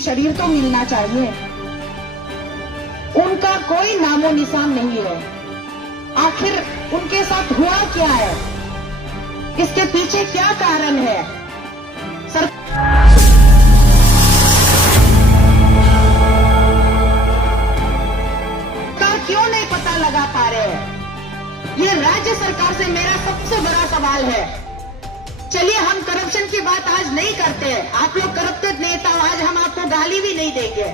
शरीर तो मिलना चाहिए। उनका कोई नामो निशान नहीं है। आखिर उनके साथ हुआ क्या है? इसके पीछे क्या कारण है? सरकार क्यों नहीं पता लगा पा रहे हैं? ये राज्य सरकार से मेरा सबसे बड़ा सवाल है। चलिए, हम करप्शन की बात आज नहीं करते, आप लोग करप्टेड नेता, आज हम आपको गाली भी नहीं देंगे,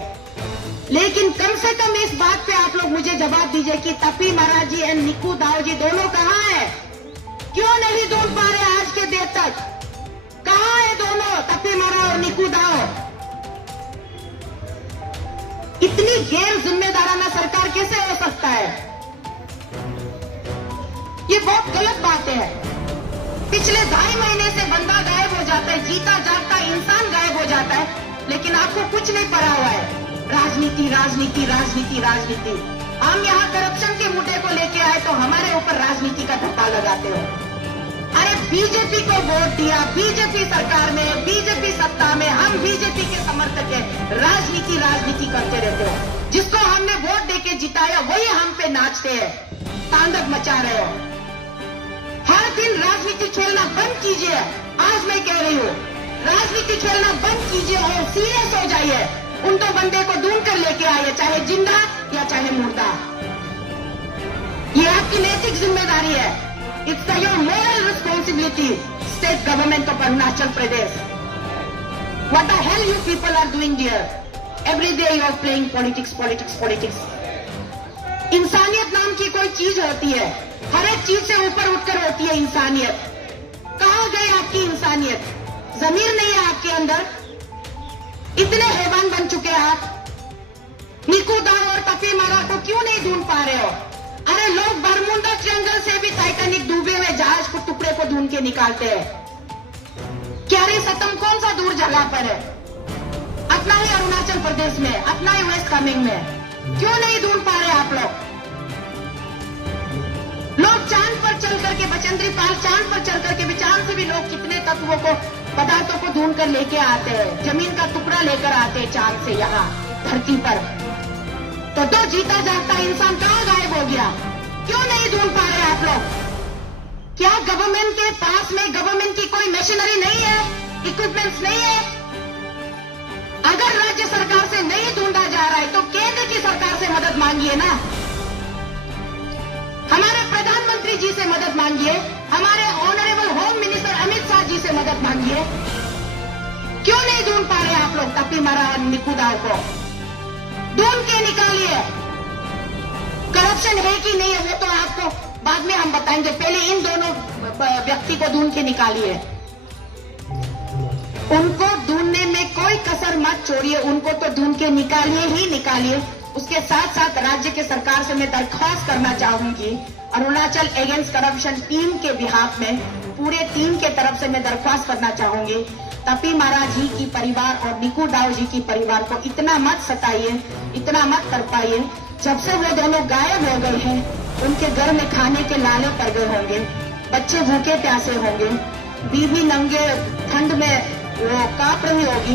लेकिन कम से कम इस बात पे आप लोग मुझे जवाब दीजिए कि तपी महाराज जी एंड निकू दाव जी दोनों कहां है? क्यों नहीं ढूंढ पा रहे आज के देर तक? कहां है दोनों, तपी महाराज और निकू दाव? इतनी गैर जिम्मेदाराना सरकार कैसे हो सकता है? ये बहुत गलत बात है। पिछले 2.5 महीने से बंदा गायब हो जाता है, जीता जागता इंसान गायब हो जाता है, लेकिन आपको कुछ नहीं पड़ा हुआ है। राजनीति राजनीति राजनीति राजनीति। हम यहाँ करप्शन के मुद्दे को लेके आए तो हमारे ऊपर राजनीति का धब्बा लगाते हो। अरे बीजेपी को वोट दिया, बीजेपी सरकार में, बीजेपी सत्ता में, हम बीजेपी के समर्थक हैं, राजनीति राजनीति करते रहते हो। जिसको हमने वोट देके जिताया वही हम पे नाचते हैं, तांडव मचा रहे हो। हर दिन राजनीति खेलना बंद कीजिए। आज मैं कह रही हूँ, राजनीति खेलना बंद कीजिए और सीरियस हो जाइए। उन दो बंदे को ढूंढ कर लेके आइए, चाहे जिंदा या चाहे मुर्दा। ये आपकी नैतिक जिम्मेदारी है। It's your moral responsibility, state government of Arunachal Pradesh. What the hell you people are doing here? Every day you are playing politics politics politics. इंसानियत नाम की कोई चीज होती है, हर एक चीज से ऊपर उठकर होती है इंसानियत। कहां गई आपकी इंसानियत? जमीर नहीं है आपके अंदर? इतने हैवान बन चुके हैं आप। निकू दाव और तपी मारा को क्यों नहीं ढूंढ पा रहे हो? अरे लोग बरमुंडा ट्रायंगल से भी टाइटैनिक डूबे हुए जहाज को टुकड़े को ढूंढ के निकालते हैं। क्यारी सतम कौन सा दूर जगह पर है? अपना ही अरुणाचल प्रदेश में, अपना ही वेस्ट कामेंग में। क्यों नहीं ढूंढ पा रहे आप लोग? लोग चांद पर चल करके, बचेंद्री पाल चांद पर चल करके भी, चांद से भी लोग कितने तत्वों को, पदार्थों को ढूंढ कर लेके आते हैं, जमीन का टुकड़ा लेकर आते हैं चांद से यहाँ धरती पर। तो दो जीता जागता इंसान कहां गायब हो गया? क्यों नहीं ढूंढ पा रहे आप लोग? क्या गवर्नमेंट के पास में, गवर्नमेंट की कोई मशीनरी नहीं है, इक्विपमेंट्स नहीं है? अगर राज्य सरकार से नहीं ढूंढा जा रहा है तो केंद्र की सरकार से मदद मांगिए ना। हमारे प्रधानमंत्री जी से मदद मांगिए, हमारे honourable home minister Amit Shah ji से मदद मांगिए। क्यों नहीं ढूंढ पा रहे आप लोग तपी मारा और निकू दाव को? ढूंढ के निकालिए। करप्शन है कि नहीं है वो तो आपको बाद में हम बताएंगे, पहले इन दोनों व्यक्ति को ढूंढ के निकालिए। उनको ढूंढने में कोई कसर मत छोड़िए, उनको तो ढूंढ के निकालिए ही निकालिए। उसके साथ साथ राज्य के सरकार से मैं दरख्वास्त करना चाहूंगी, अरुणाचल अगेंस्ट करप्शन टीम के बिहाफ में, पूरे टीम के तरफ से मैं दरख्वास्त करना चाहूंगी, तपी महाराज जी की परिवार और निकू दाव जी की परिवार को इतना मत सताइए, इतना मत तरपाइए। जब से वो दोनों गायब हो गए हैं, उनके घर में खाने के लाले पड़ गए होंगे, बच्चे भूखे प्यासे होंगे, बीवी नंगे ठंड में वो कांप रही होगी।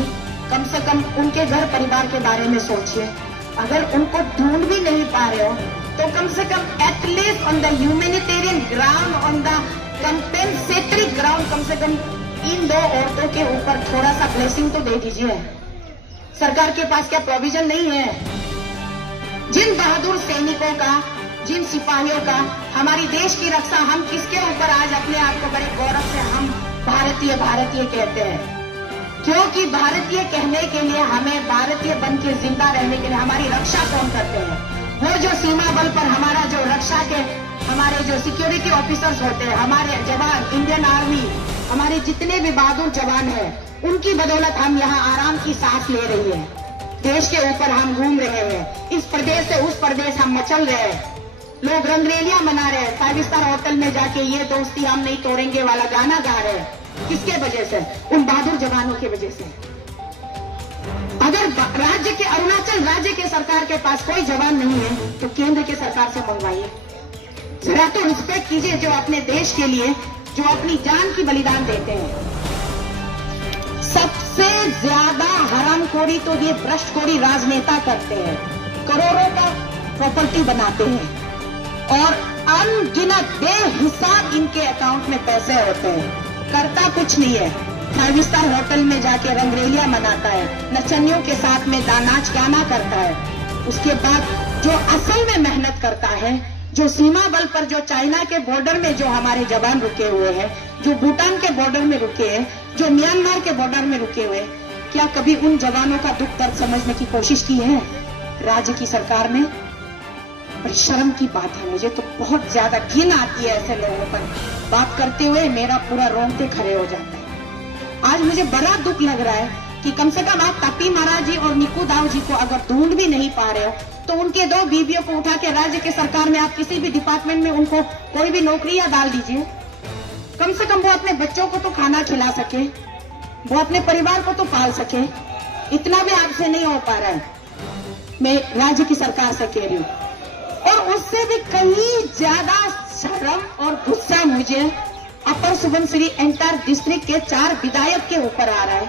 कम से कम उनके घर परिवार के बारे में सोचिए। अगर उनको ढूंढ भी नहीं पा रहे हो तो कम से कम at least on the humanitarian ground, on the compensatory ground, कम से कम इन दो औरतों के ऊपर थोड़ा सा ब्लेसिंग तो दे दीजिए। सरकार के पास क्या प्रोविजन नहीं है? जिन बहादुर सैनिकों का, जिन सिपाहियों का, हमारी देश की रक्षा, हम किसके ऊपर आज अपने आप को बड़े गौरव से हम भारतीय भारतीय कहते हैं? क्योंकि भारतीय कहने के लिए, हमें भारतीय बन के जिंदा रहने के लिए हमारी रक्षा कौन करते हैं? वो जो सीमा बल पर हमारा जो रक्षा के, हमारे जो सिक्योरिटी ऑफिसर्स होते हैं, हमारे जवान, इंडियन आर्मी, हमारे जितने भी बहादुर जवान हैं, उनकी बदौलत हम यहाँ आराम की सांस ले रही है। देश के ऊपर हम घूम रहे हैं, इस प्रदेश से उस प्रदेश हम मचल रहे हैं। लोग रंगरेलियां मना रहे हैं, 5 स्टार होटल में जाके ये दोस्ती हम नहीं तोड़ेंगे वाला गाना गा रहे हैं। किसके वजह से? उन बहादुर जवानों की वजह से। अगर राज्य के, अरुणाचल राज्य के सरकार के पास कोई जवान नहीं है तो केंद्र के सरकार से मंगवाइए। जरा तो रिस्पेक्ट कीजिए जो अपने देश के लिए, जो अपनी जान की बलिदान देते हैं। सबसे ज्यादा हरामखोरी तो ये भ्रष्टखोरी राजनेता करते हैं। करोड़ों का प्रॉपर्टी बनाते हैं और अनगिनत बेहिसाब इनके अकाउंट में पैसे होते हैं। करता कुछ नहीं है, 5 स्टार होटल में जाके रंगरेलिया मनाता है, नचनियों के साथ में नाच गाना करता है। उसके बाद जो असल में मेहनत करता है, जो सीमा बल पर, जो चाइना के बॉर्डर में जो हमारे जवान रुके हुए हैं, जो भूटान के बॉर्डर में रुके हैं, जो म्यांमार के बॉर्डर में रुके हुए, क्या कभी उन जवानों का दुख दर्द समझने की कोशिश की है राज्य की सरकार ने? बड़ी शर्म की बात है। मुझे तो बहुत ज्यादा घिन आती है ऐसे लोगों पर बात करते हुए, मेरा पूरा रोंगटे खड़े हो जाता है। आज मुझे बड़ा दुख लग रहा है कि कम से कम आप तापी महाराज जी और निकू दाऊ जी को अगर ढूंढ भी नहीं पा रहे हो तो उनके 2 बीवियों को उठा के राज्य के सरकार में आप किसी भी डिपार्टमेंट में उनको कोई भी नौकरियां डाल दीजिए। कम से कम वो अपने बच्चों को तो खाना खिला सके, वो अपने परिवार को तो पाल सके। इतना भी आपसे नहीं हो पा रहा है, मैं राज्य की सरकार से कह रही हूँ। और उससे भी कहीं ज्यादा शर्म और गुस्सा मुझे अपर सुबनसिरी एंटायर डिस्ट्रिक्ट के 4 विधायक के ऊपर आ रहा है,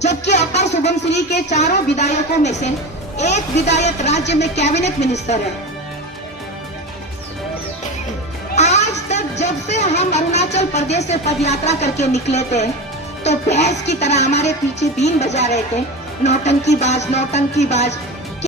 जबकि अपर सुबनसिरी के 4 विधायकों में से एक विधायक राज्य में कैबिनेट मिनिस्टर है। आज तक जब से हम अरुणाचल प्रदेश से पदयात्रा करके निकले थे तो भैंस की तरह हमारे पीछे बीन बजा रहे थे, नौटंकी बाज, नौटंकी बाज।